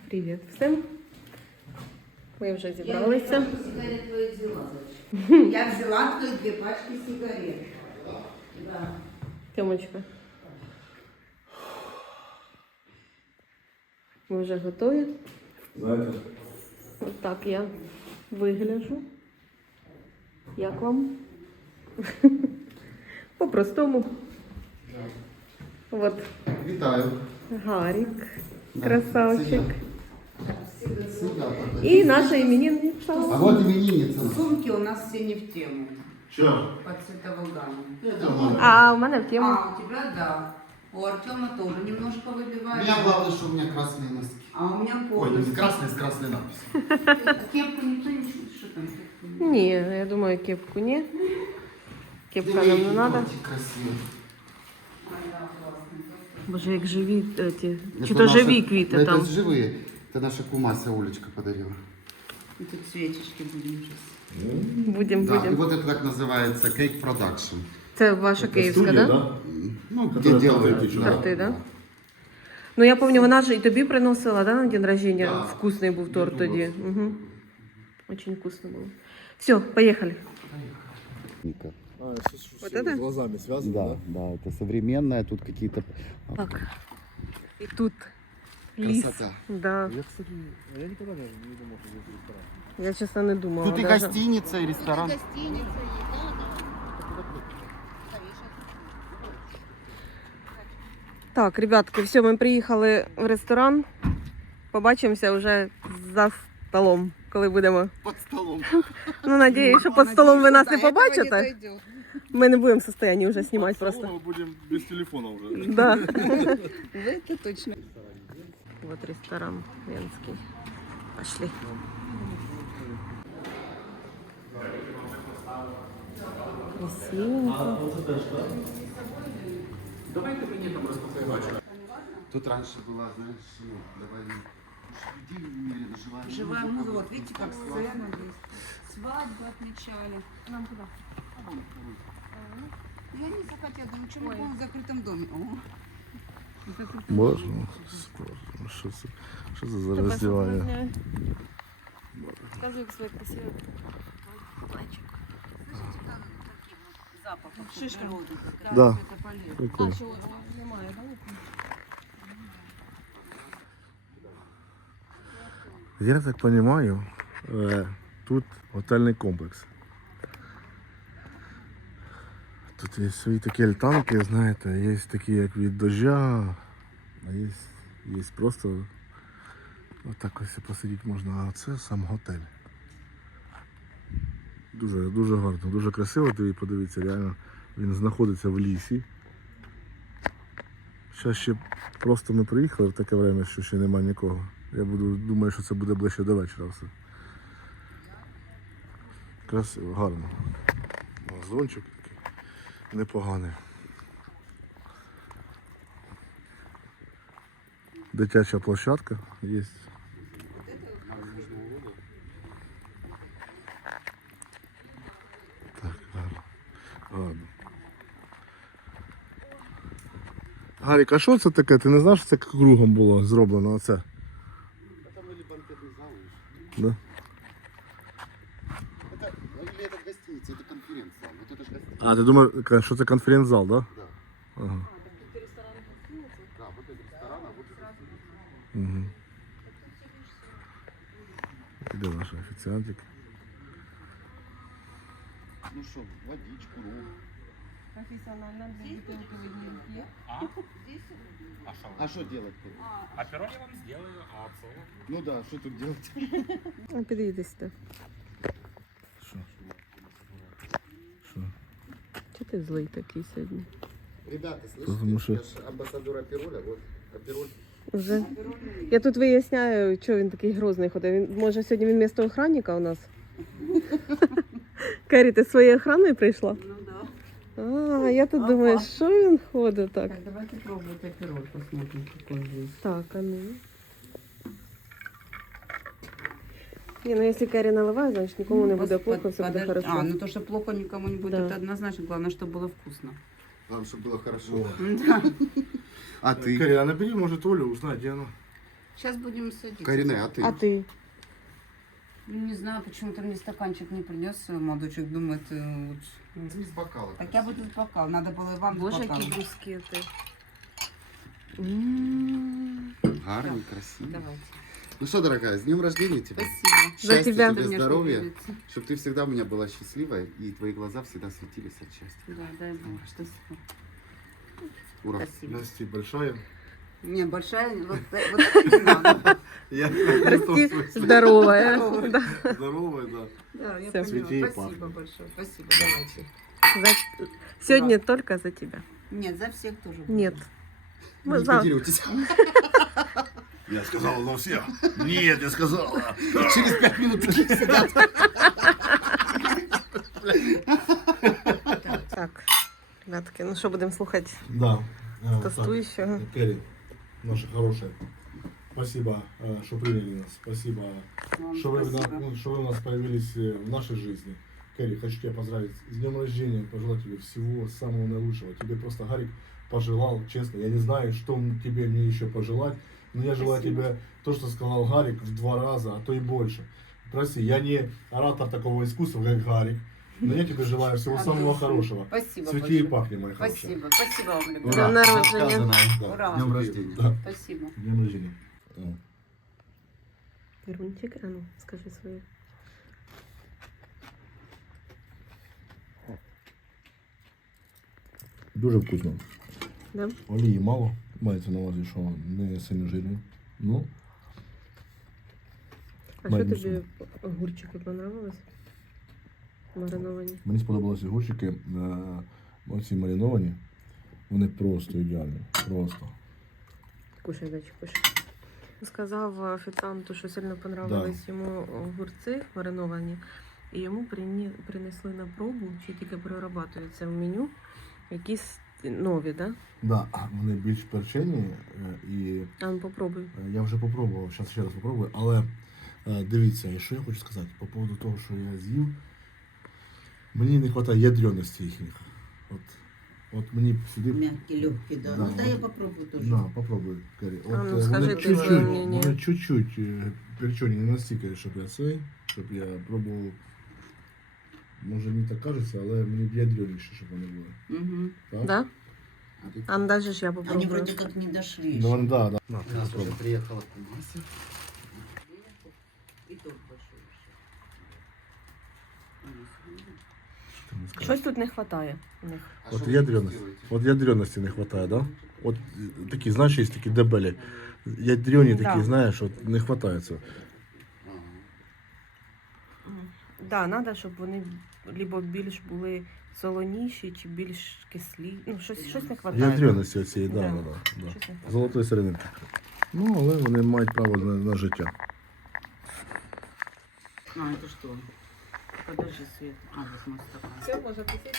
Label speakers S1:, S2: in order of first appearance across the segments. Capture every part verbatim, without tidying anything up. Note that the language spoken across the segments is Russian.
S1: Привіт всім. Ми вже зібралися.
S2: Я взяла твои две пачки сигарет. Да.
S1: Тьомочка. Ви вже готові?
S3: Знаєте?
S1: Ось так я вигляджу. Як вам? По-простому. От
S4: Вітаю.
S1: Гарік, красавчик.
S4: Сюда.
S1: І наша іменинниця.
S4: А вот именинница.
S2: Сумки у нас все не в тему.
S4: Че?
S2: По цветовой гамме.
S1: А у мене в тему.
S2: А, у тебя да. У Артема тоже немножко
S4: У
S2: выбивает.
S4: меня главное, что у меня красные носки.
S2: А у меня
S4: Ой,
S2: полностью.
S4: не красные, с красной надписью.
S2: Кепку никто не чувствует, что там кепку.
S1: Ні, я думаю, кепку ні. Кепка нам не
S4: Какие
S1: треба.
S4: тортик красивый.
S2: Ой, да, классно.
S1: Боже, як живі ті. Чи
S4: Это
S1: то
S4: наша-
S1: живі квіти
S4: Это
S1: там.
S4: живые. Это наша кумася Олечка подарила.
S2: И тут свечечки будем сейчас.
S1: Будем,
S4: Да, и
S1: будем.
S4: вот это так называется Cake Production.
S1: Це ваша київська,
S3: Студия,
S1: да?
S3: да?
S4: Ну,
S3: Которая
S4: где делают.
S3: торты
S4: да.
S1: Торти, да? Ну я пам'ятаю, вона ж і тобі приносила, да, на день рождения?
S4: Да.
S1: Вкусний був торт
S4: Я
S1: тоді. Угу. Очень вкусно було. Все, поїхали.
S4: Ника.
S3: А, с, с-
S1: Вот
S3: с
S1: это?
S3: глазами связано,
S4: Да,
S3: да?
S4: да, это современное, тут какие-то...
S1: Так. І тут ліс.
S4: Красота.
S1: Да.
S3: Я, кстати, я никогда даже не думал, что здесь ресторан.
S1: Я чесно не думала.
S4: Тут и
S1: даже.
S4: гостиница, и ресторан.
S1: Так, ребятки, все, ми приїхали в ресторан. Побачимося вже за столом, коли будемо.
S4: Под столом.
S1: Ну, надіюсь, що під столом ви нас не
S2: До этого не
S1: побачите.
S2: дойдет.
S1: Ми не будемо в состоянии вже знімати
S3: Под
S1: просто.
S3: столом мы будем без телефона уже.
S1: Да.
S2: Это точно.
S1: Вот ресторан венский. Пошли. Красивенько.
S4: Тут раньше была, знаешь, ну, давай, людей умеренно, живая
S2: Живая
S4: музыка.
S2: музыка, вот видите, как сцена здесь. Свадьбу отмечали. Нам куда? Я не захотела, думаю, что мы будем в закрытом доме. О.
S3: Боже, что это, что это за раздевание?
S1: Скажи, как свой красивый платьик.
S2: Запах.
S1: Шишка.
S3: Да.
S2: Это полезно.
S3: Прикольно.
S1: Що, немає, да?
S3: Я так понимаю, э, тут готельний комплекс. Тут є свої такі альтанки, знаєте, є такі як від дождя, а є, є просто отак ось посидіти можна, а це сам готель. Дуже, дуже гарно, дуже красиво, тобі подивіться, реально він знаходиться в лісі. Зараз ще просто ми приїхали в таке время, що ще немає нікого. Я буду, думаю, що це буде ближче до вечора все. Красиво, гарно. Газончик такий непоганий. Дитяча площадка є. Так, гарно. Гарно. Гарік, а що це таке? Ти не знаєш, що це кругом було зроблено оце?
S4: Это были банкетный зал.
S3: Да?
S4: Это, или это гостиница, это конференц-зал. Вот это же гостиница.
S3: А, ти думаєш, що це конференц-зал, так? Да?
S4: Да.
S3: Ага.
S4: Да, вот это ресторан, а вот это...
S3: Угу. Де наш офіціантик?
S4: Ну что, водичку, ром.
S1: Профессионально для бутылковой гнезде.
S4: А что делать тут?
S5: А пирог я вам сделаю, а отцову?
S4: Ну да, что тут делать?
S1: А, підійди сюди.
S3: Що? Що?
S1: Чого ти злий такий сьогодні?
S4: Ребята,
S3: Потому
S4: слышите,
S3: что-
S4: я ж амбассадор Апероля, вот, Апероль.
S1: Вже. Я тут виясняю, чого він такий грозний ходить. Він, може, сьогодні він місто охранника у нас? Карі, ти своєю охраною прийшла?
S2: Ну да.
S1: А, я тут думаю, що він ходить так?
S2: Так, давайте пробовать опероль, посмотрим, какой здесь.
S1: Так, а ну. Не, ну если Карі наливає, значить нікому не буде
S2: Под-
S1: плохо, все буде
S2: подож-
S1: хорошо.
S2: А, ну то, что плохо никому не будет,
S1: Да.
S2: это однозначно. Главное, чтобы было вкусно.
S4: Главное, чтобы было хорошо.
S2: Да.
S4: А ты?
S3: Карина, набери, может, Олю, узнай, где она.
S2: Сейчас будем садиться.
S4: Карине, а ты?
S1: А ти?
S2: Ну, не знаю, почему-то мне стаканчик не принес. Молодой человек думает, э, лучше.
S4: Ну, из бокала.
S2: Так я буду с бокал. Надо было и вам с
S1: Боже,
S2: бокалом.
S1: які брускети. М.
S4: Гарный, красивый.
S2: Давайте.
S4: Ну что, дорогая, с днем рождения тебя.
S2: Спасибо.
S1: За
S4: Счастья
S1: тебя.
S4: тебе,
S2: Ты мне
S4: здоровья.
S2: что говорите?
S4: Чтобы ты всегда у меня была счастливой, и твои глаза всегда светились от счастья.
S2: Да, дай Бог. Спасибо.
S4: Ура.
S2: Спасибо.
S3: Настя большая.
S2: Не, большая, вот, э- вот это не надо.
S3: Я
S1: Расти здоровая.
S2: Здоровая.
S1: Да.
S3: здоровая, да.
S2: Да, я
S1: Всё.
S2: поняла.
S3: Цвети и
S2: Спасибо
S3: пахни.
S2: большое. Спасибо, давайте.
S1: За- Сегодня только за тебя.
S2: Нет, за всех тоже. буду.
S1: Нет. Мы
S4: Не
S1: за...
S4: потеряйтесь.
S3: Я сказала за всех. Нет, я сказала.
S4: Через пять минут такие сидят.
S1: Так, ребятки, ну що будемо слухати
S3: Да. А, так.
S1: тестуючого?
S3: Керри, наша хорошая. Спасибо, э, что приняли нас. Спасибо,
S2: Вам
S3: что вы,
S2: спасибо.
S3: на- ну, что вы у нас появились э, в нашей жизни. Керри, хочу тебя поздравить с днем рождения, пожелать тебе всего самого наилучшего. Тебе просто Гарик пожелал, честно. Я не знаю, что м- тебе мне еще пожелать, но я желаю
S2: Спасибо.
S3: тебе то, что сказал Гарик, в два раза, а то и больше. Прости, я не оратор такого искусства, как Гарик, но я тебе желаю всего
S2: От
S3: самого
S2: души.
S3: хорошего.
S2: Спасибо
S3: Цвети
S2: большое.
S3: и пахни, моя хорошая.
S2: Спасибо, спасибо вам, ребята.
S1: Днем народження.
S4: Сказано.
S3: Да.
S2: Ура.
S4: С днем рождения.
S3: Да.
S2: Спасибо.
S3: С днем рождения.
S1: Вірунчик, а ну, скажи своє.
S3: Дуже вкусно.
S1: Да?
S3: Олії мало, мається на увазі, що не сильно жирний. Ну,
S1: А що
S3: Майбутнє.
S1: тобі огурчики понравилось? Мариновані.
S3: мені сподобалися гурчики, е, оці мариновані. Вони просто ідеальні. Просто.
S1: Кушай, дочь, кушай. Сказав офіціанту, що сильно понравились йому огурці мариновані. І йому прині- принесли на пробу, чи тільки перерабатуються в меню, якісь нові, да?
S3: Да, а вони більш перчені е, і
S1: А ну попробуй.
S3: е, я вже попробував, зараз ще раз попробую, але е, дивіться, і що я хочу сказати по поводу того, що я з'їв. Мені не вистачає ядреності їхніх. От, от мені сюди.
S2: Мягкий, легкий, да.
S3: Да,
S2: Ну да,
S3: вот.
S2: я попробую тоже.
S3: На, попробуй, Карі. От
S1: А ну,
S3: е,
S1: скажи
S3: вони
S1: ти
S3: чуть-чуть,
S1: своє мнення.
S3: вони чуть-чуть е, перчені, не настільки, щоб я цей, щоб я пробував. Може мені так кажеться, але мені б ядреніше, щоб вони були.
S2: Угу.
S3: Так?
S1: Да?
S4: А ты-
S1: А ну даже ж я
S2: Они
S1: попробую.
S2: вроде как не дошли.
S3: Да, вони- да, да. На,
S4: У
S3: ти
S4: нас уже
S3: попробуй.
S4: приехала Кумася.
S2: И торт большой еще.
S3: Ти мені скажеш.
S1: Щось тут не вистачає у них.
S4: А
S3: От
S4: что вы
S3: ядреності.
S4: дегустируете?
S3: От ядреності не вистачає, да? От е, такі, знаєш, є такі дебелі. Ядрені
S1: Да.
S3: такі, знаєш, от не вистачає цього.
S4: Ага.
S1: Так, да, треба, щоб вони либо більш були солоніші, чи більш кислі. Ну, щось, щось не вистачає.
S3: Ядреності оцієї, да,
S1: Да.
S3: да, да, да.
S1: Щось не вистачає.
S3: Золотої серединки. Ну, але вони мають право на, на життя.
S2: А, это что? Подожди, Свет. А, вот мой стакан.
S1: Все, може пустити?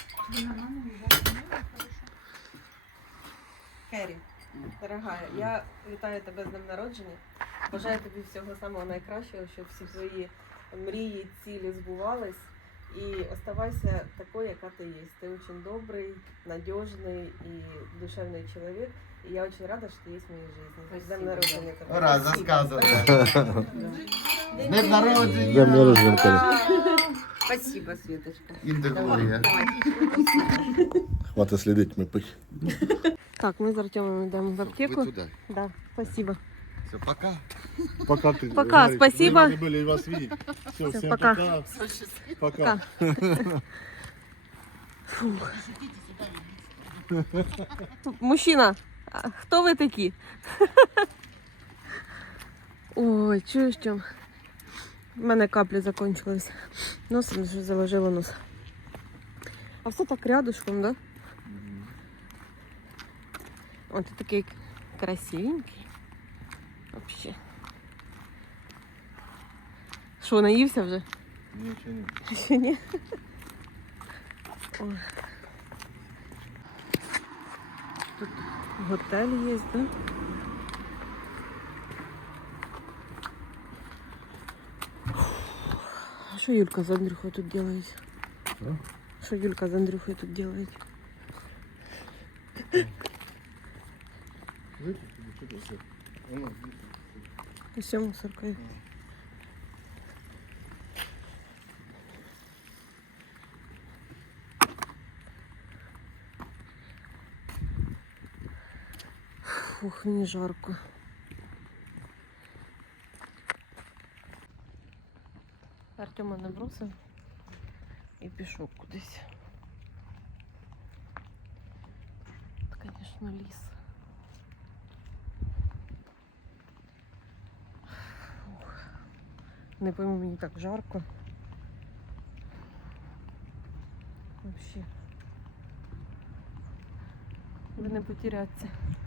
S1: Керрі, дорога, я вітаю тебе з днем народження. Бажаю тобі всього самого найкращого, щоб всі твої мрії, цілі збувались. І оставайся такой, яка ти є. Ти дуже добрий, надіжний і душевний чоловік. І я дуже рада, що ти є в моїй житті. З днем народження тебе.
S4: Ура,
S1: Спасибо.
S4: засказано.
S1: Спасибо.
S4: С днем народження!
S3: З днем народження, Карі.
S2: Спасибо, Светочка.
S4: Індекорія.
S3: Хватить слідить, ми пих.
S1: Так, ми з Артемом йдемо в аптеку.
S4: Вы туда.
S1: Да, спасибо.
S4: Все, пока.
S3: Пока, ты,
S1: Пока,
S3: Гарик,
S1: спасибо.
S3: Мы рады были вас видеть. Все,
S1: Всё,
S3: всем
S1: пока.
S3: пока.
S1: Пока.
S3: Пока.
S1: Мужчина, а хто ви такі? Ой, чуєш що? У мене каплі закінчились. Носом вже заложило нос. А все так рядышком, да? О, ти такий красивенький. Вообще. Що, наївся вже?
S3: Ничего нет.
S1: Ще ні? Ой. Тут готель є, да? А що Юлька з Андрюхою тут делает?
S3: Що?
S1: Що Юлька з Андрюхою тут делает?
S3: Выпей, что ты, что ты,
S1: Ось мусорка. Фух, мені жарко. Артема не бросив і пішов кудись. Тут, звісно, ліс. Фух. Не пойму, мені так жарко. Вообще. Би не потеряться.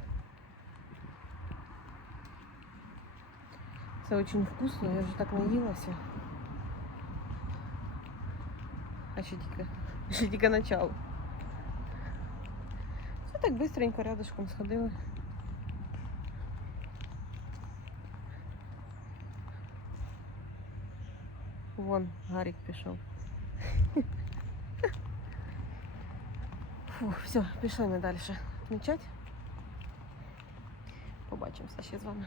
S1: Це очень вкусно, я вже так наїлася. А ще тільки, ще тільки начало. Все так бистренько рядышком сходили. Вон, Гарік пішов. Фух, все, пішли ми далі відмічати. Побачимося ще з вами.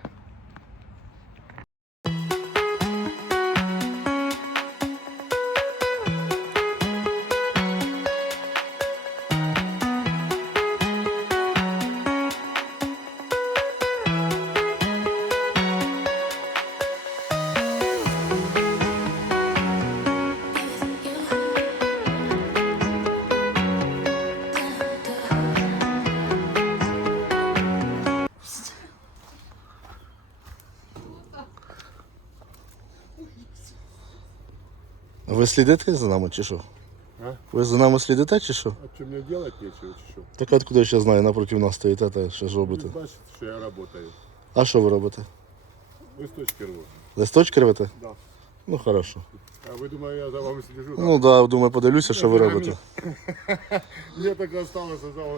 S3: Ви слідите за нами чи що?
S6: А?
S3: Ви за нами слідите чи що?
S6: А что, мне делать нечего, чи что?
S3: Так откуда я ще знаю, напротив нас стоїте, та що ж робите?
S6: Вы бачите, что я работаю.
S3: А що ви робите?
S6: Листочки рву.
S3: Листочки рвете?
S6: Да.
S3: Ну хорошо.
S6: А вы думаете, я за вами слежу?
S3: Ну да, думаю, подивлюся, що ви робите.
S6: Мне так осталось, а за...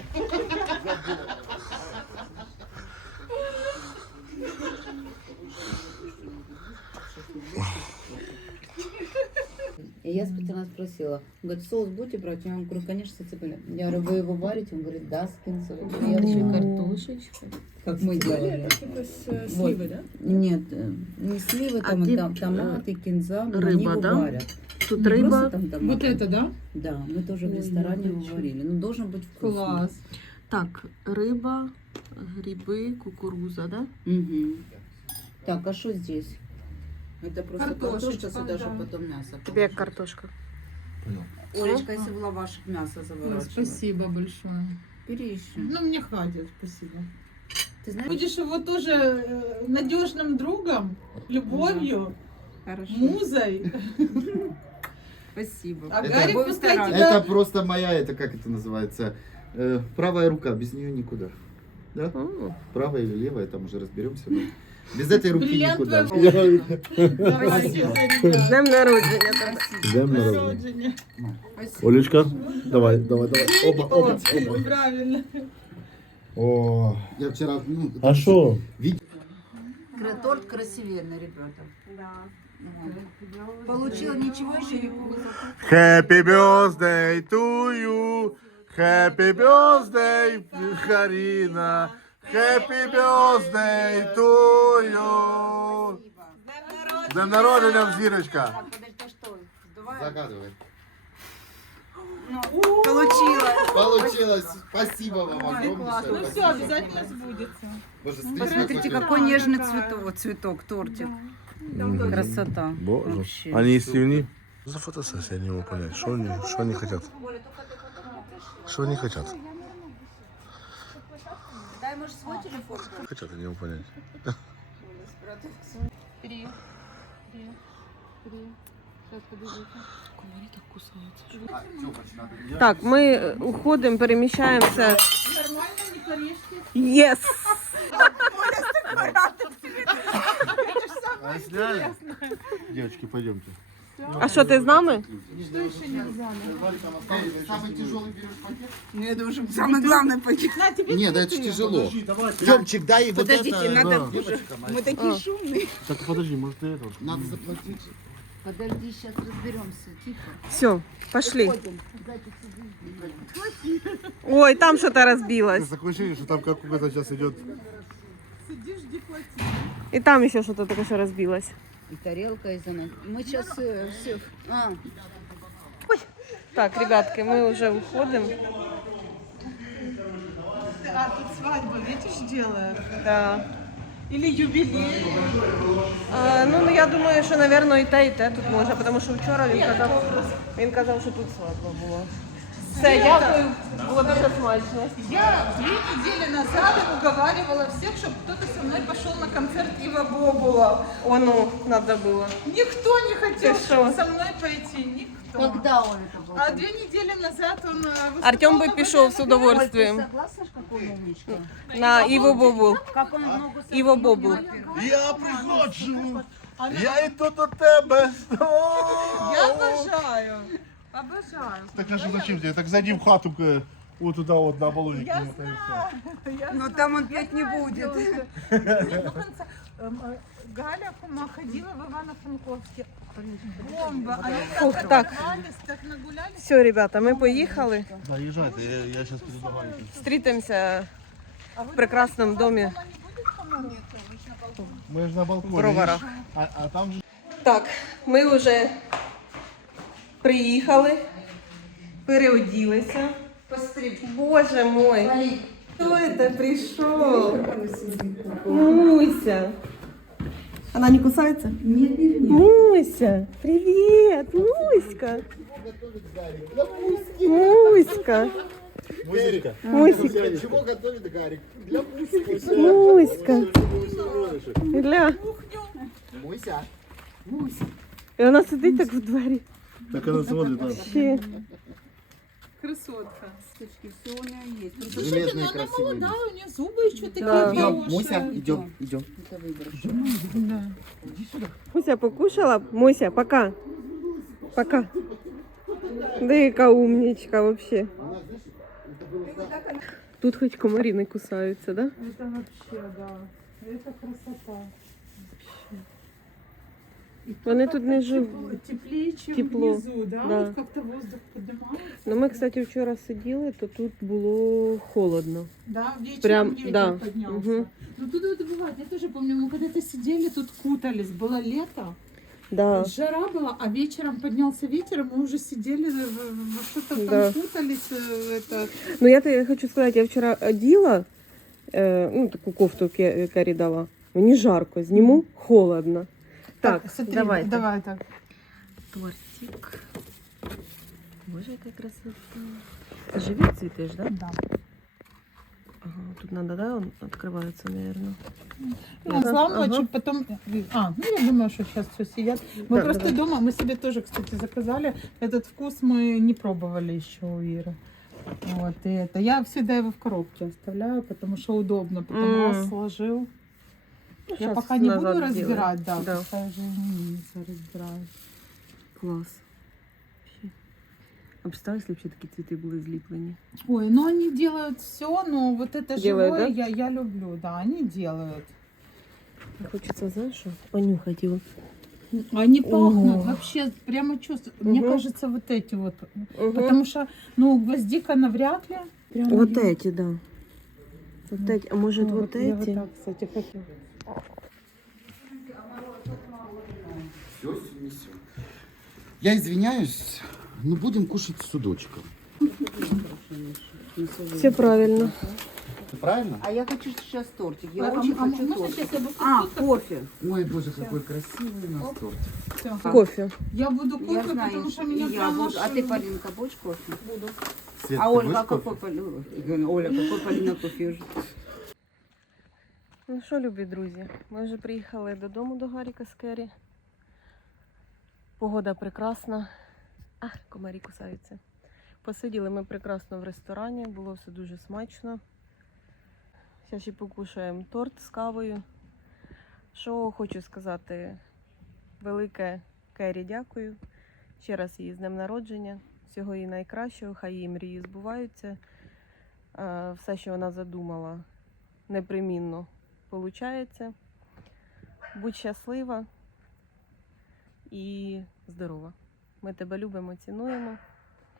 S2: И я специально спросила. Он говорит, соус будете брать? Я говорю, конечно, цибуля. Я говорю, вы его варите? Он говорит, да, с кинзой. Я еще картошечку. Как мы делали.
S7: Сливы, да?
S2: Нет, э, не сливы, там,
S1: где,
S2: там томаты, кинза, но
S1: рыба,
S2: они его
S1: да?
S2: варят.
S1: Тут
S2: Не
S1: риба.
S2: просто там томаты.
S7: Вот это, да?
S2: Да, мы тоже в
S1: Ой,
S2: ресторане
S1: я
S2: его
S1: хочу.
S2: варили. Ну, должен быть вкусно.
S7: Класс.
S1: Так, риба, гриби, кукуруза, да?
S2: Угу. Так, а что здесь? Это просто
S7: Картошечка,
S2: картошка, сюда же
S7: да.
S2: потом мясо.
S1: Тобі як картошка.
S3: Понял.
S2: Олечка, если в лавашек мясо
S7: Ой,
S2: заворачивать.
S7: спасибо большое.
S2: Бери еще.
S7: Ну, мне хватит, спасибо.
S2: Ты знаешь?
S7: Будешь его тоже э, надежным другом, любовью,
S2: Хорошо.
S7: музой.
S2: Спасибо.
S7: А
S4: Это-
S7: Гарик
S2: Любовь
S7: пускай
S2: старается.
S7: тебя...
S4: Это просто моя, это как это называется, э, правая рука, без нее никуда. Да?
S1: М.
S4: Правая или левая, там уже разберемся. но без этой руки
S7: Бриллиант
S4: никуда.
S7: твоего-
S2: Спасибо.
S1: З днем народження тебе.
S3: Днем народження.
S7: Народження.
S2: Спасибо.
S3: Олечка, давай, давай, давай. Оба, оба, оба.
S7: Правильно.
S3: О,
S4: Я вчера, ну,
S3: а що?
S2: Кра- Торт красивенный, ребята. Вот. Получила ничего еще и
S3: Happy birthday to you. Happy birthday, Харина. Happy birthday to you. З днем народження, зірочка.
S2: Подожди, что? Сдуваю?
S4: загадывай.
S2: Получила.
S4: Получилось. Спасибо вам огромное.
S7: Ну все, обязательно сбудется.
S4: Боже, смотри,
S2: Посмотрите,
S4: какой
S2: какой нежный цветок, цветок, тортик. Красота.
S3: Боже.
S2: Вообще.
S3: Они истивни? За фотосессия, я не могу понять, что они, что они хотят. Что они хотят?
S2: Дай, может, свой телефон?
S3: Хотят, я не могу понять.
S2: Три. Три. Три. Сейчас, подождите.
S4: А, Тёпыч, надо-
S1: Так, ми уходимо, переміщаємося.
S7: Нормально, не корешки?
S1: Єс!
S3: А сняли? Девочки, пойдемте.
S1: А що, ти з нами?
S7: Что еще нельзя?
S4: Эй, самый тяжелый берешь пакет?
S2: Ну, это уже самый главный пакет.
S7: На, тебе
S4: Нет, да это ж
S7: цветы.
S4: тяжело.
S3: давай.
S4: Тёмчик, дай вот
S2: Подождите,
S4: это.
S2: надо-
S4: Девочка моя.
S2: Мы такие шумные.
S3: Так подожди, может ты это?
S4: Надо заплатить.
S2: Подожди, сейчас разберемся. Тихо.
S1: Все, пошли.
S2: Ходим.
S1: Ой, там що-то розбилось.
S3: Такое ощущение, что там как какой-то сейчас идет.
S7: Сидишь, где платить.
S1: И там еще что-то только что разбилось.
S2: И тарелка из-за нас. Мы сейчас все... А,
S1: Так, ребятки, мы уже уходим.
S7: А, тут свадьба, видишь, делают?
S1: Да.
S7: Или юбилей.
S1: А, ну, ну, я думаю, що, напевно, і те, і те тут можна, тому що вчора він казав, він казав, що тут свадьба була. Все, дякую, було дуже смачно.
S7: Я две недели назад уговаривала всех, чтобы кто-то со мной пошел на концерт Ива Бобула.
S1: О, ну, надо було.
S7: Никто не хотел
S1: Ты шо?
S7: со мной пойти, никто.
S2: когда он это был?
S7: А две недели назад он э, выступал
S1: Артем би
S7: на
S1: пішов з
S7: Водяной
S2: Ой, ты
S1: удовольствием
S2: согласна, ж, какой умничка?
S1: на Іво Бобул.
S2: Как он ногу с-
S1: Іво Бобул.
S3: Я приходжу, я йду до тебе.
S7: Я обожаю. Обожаю.
S6: Так а что зачем тебе? Так зайди в хату к- вот туда вот на баллонике.
S7: Я
S6: вот и всё.
S7: знаю. Я
S2: Но
S7: знаю.
S2: там он петь не будет.
S7: Нет, ну, конца- эм, э, Галя Кума ходила в Ивано-Франковске. Бомба. Они
S1: Фух,
S7: так
S1: так.
S7: оторвались, так нагулялись.
S1: Все, ребята, ми поїхали.
S6: Да, езжайте, я, я сейчас приду домой.
S1: Зустрітимося
S7: А вы
S1: в прекрасном
S7: думаете,
S1: домі
S7: дома не будет комаров? Вы ж на балконе.
S6: Мы же на балконе.
S1: в Броварах.
S6: А, а там же
S1: Так, ми вже приїхали, переоділися. Боже мой, хто це прийшов? Муся. Она не кусается?
S2: Нет, нет, нет.
S1: Муся, привет, Муська. Муська.
S6: Музыка.
S1: Мусик.
S6: Чего готовит Гарик? Для Муськи.
S1: Муська. Гля.
S6: Муся.
S1: І вона сидить так в двері.
S6: Так она смотрит там.
S1: Ще.
S7: Красотка.
S2: Все у нее есть.
S7: Слушайте, ну она молодая, у нее зубы еще такие
S1: Да.
S7: хорошие.
S6: идем, идем.
S2: Это выброшено.
S7: Да.
S1: Муся покушала? Муся, пока. Пока. Да яка умничка вообще. Тут хоч комарі не кусаються, да?
S7: Это вообще, да. Это красота. И
S1: Вони
S7: как-то
S1: тут не живуть.
S7: тепло- Теплее, чем
S1: Тепло,
S7: внизу, да?
S1: да.
S7: Вот как-то воздух поднимается.
S1: Ну ми, кстати, вчора сиділи, то тут було холодно.
S7: Да, вечером
S1: Прям,
S7: ветер
S1: да.
S7: поднялся.
S1: Мгм.
S7: Ну тут вот бывает, я тоже помню, мы когда-то сидели, тут кутались, было лето,
S1: Да.
S7: жара была, а вечером поднялся ветер, и мы уже сидели, в- во что-то там
S1: Да.
S7: кутались, э, это...
S1: Ну я тобі хочу сказати, я вчора оділа, е, ну таку кофту Ке- Кері дала. Мені жарко, зніму, холодно. Так,
S7: смотри,
S1: давайте.
S7: давай так.
S1: Тортик. Боже, яка красота. Живі цвіти ж, да?
S7: Да.
S1: Ага, тут надо, да, он открывается, наверное.
S7: Ну,
S1: Ага,
S7: взламывать,
S1: ага.
S7: чтобы потом... А, ну я думаю, что сейчас все сидят. Мы
S1: Да,
S7: просто
S1: давай.
S7: дома, мы себе тоже, кстати, заказали. Этот вкус мы не пробовали еще у Иры. Вот, и это. Я всегда его в коробке оставляю, потому что удобно. Потом
S1: М.
S7: раз сложил.
S1: Ну,
S7: Я
S1: щас
S7: пока не
S1: назад
S7: буду
S1: сделаем.
S7: разбирать, да,
S1: Да.
S7: пока я уже не разбираю.
S1: Клас. Вообще. А представь, если вообще такие цветы были зліплені.
S7: Ой, ну они делают все, но вот это
S1: Делают,
S7: живое
S1: да?
S7: я, я люблю, да, они делают.
S1: Хочется, знаешь, что? Понюхать его.
S7: Они пахнут
S1: О.
S7: вообще, прямо чувствую. Мне
S1: Мгм.
S7: кажется, вот эти вот.
S1: Мгм.
S7: Потому что, ну, гвоздика навряд ли. Прямо
S1: Вот
S7: я-
S1: эти, да. Вот эти, а может
S7: Ну,
S1: вот
S7: я
S1: эти?
S7: вот так, кстати, хочу.
S4: Все снесем. Я извиняюсь, но будем кушать с судочком.
S1: Все правильно.
S4: Правильно?
S2: А я хочу сейчас тортик. Я
S7: А-
S2: очень
S7: а- а
S2: хочу
S7: можно
S2: тортик.
S7: сейчас я буду
S2: А,
S7: тут-
S2: кофе.
S4: Ой, боже, какой красивый у нас торт.
S7: Всё.
S1: Кофе.
S7: Я буду
S2: Я
S7: кофе,
S2: знаю,
S7: потому что
S2: и
S7: меня
S2: я
S7: прям
S2: буду. А
S7: аж,
S2: ты, Полинка, будешь кофе?
S7: буду.
S4: Свет,
S2: А
S4: ты
S2: Ольга,
S4: будешь
S2: какой
S4: кофе?
S2: Полина? Оля, какой Полина кофе уже?
S1: Ну що, любі друзі, ми вже приїхали додому до Гаріка з Кері. Погода прекрасна. А, комарі кусаються. Посиділи ми прекрасно в ресторані, було все дуже смачно. Зараз ще покушаємо торт з кавою. Що хочу сказати, велике Кері дякую. Ще раз їй з днем народження. Всього їй найкращого, хай її мрії збуваються. Е, Все, що вона задумала, непримінно получається. Будь щаслива і здорова. Ми тебе любимо, цінуємо.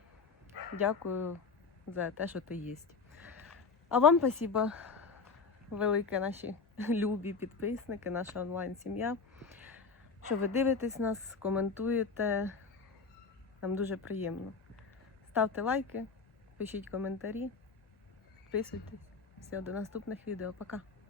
S1: Дякую за те, що ти є. А вам спасибо велике, наші любі підписники, наша онлайн-сім'я, що ви дивитесь нас, коментуєте. Нам дуже приємно. Ставте лайки, пишіть коментарі, підписуйтесь. Все, до наступних відео. Пока!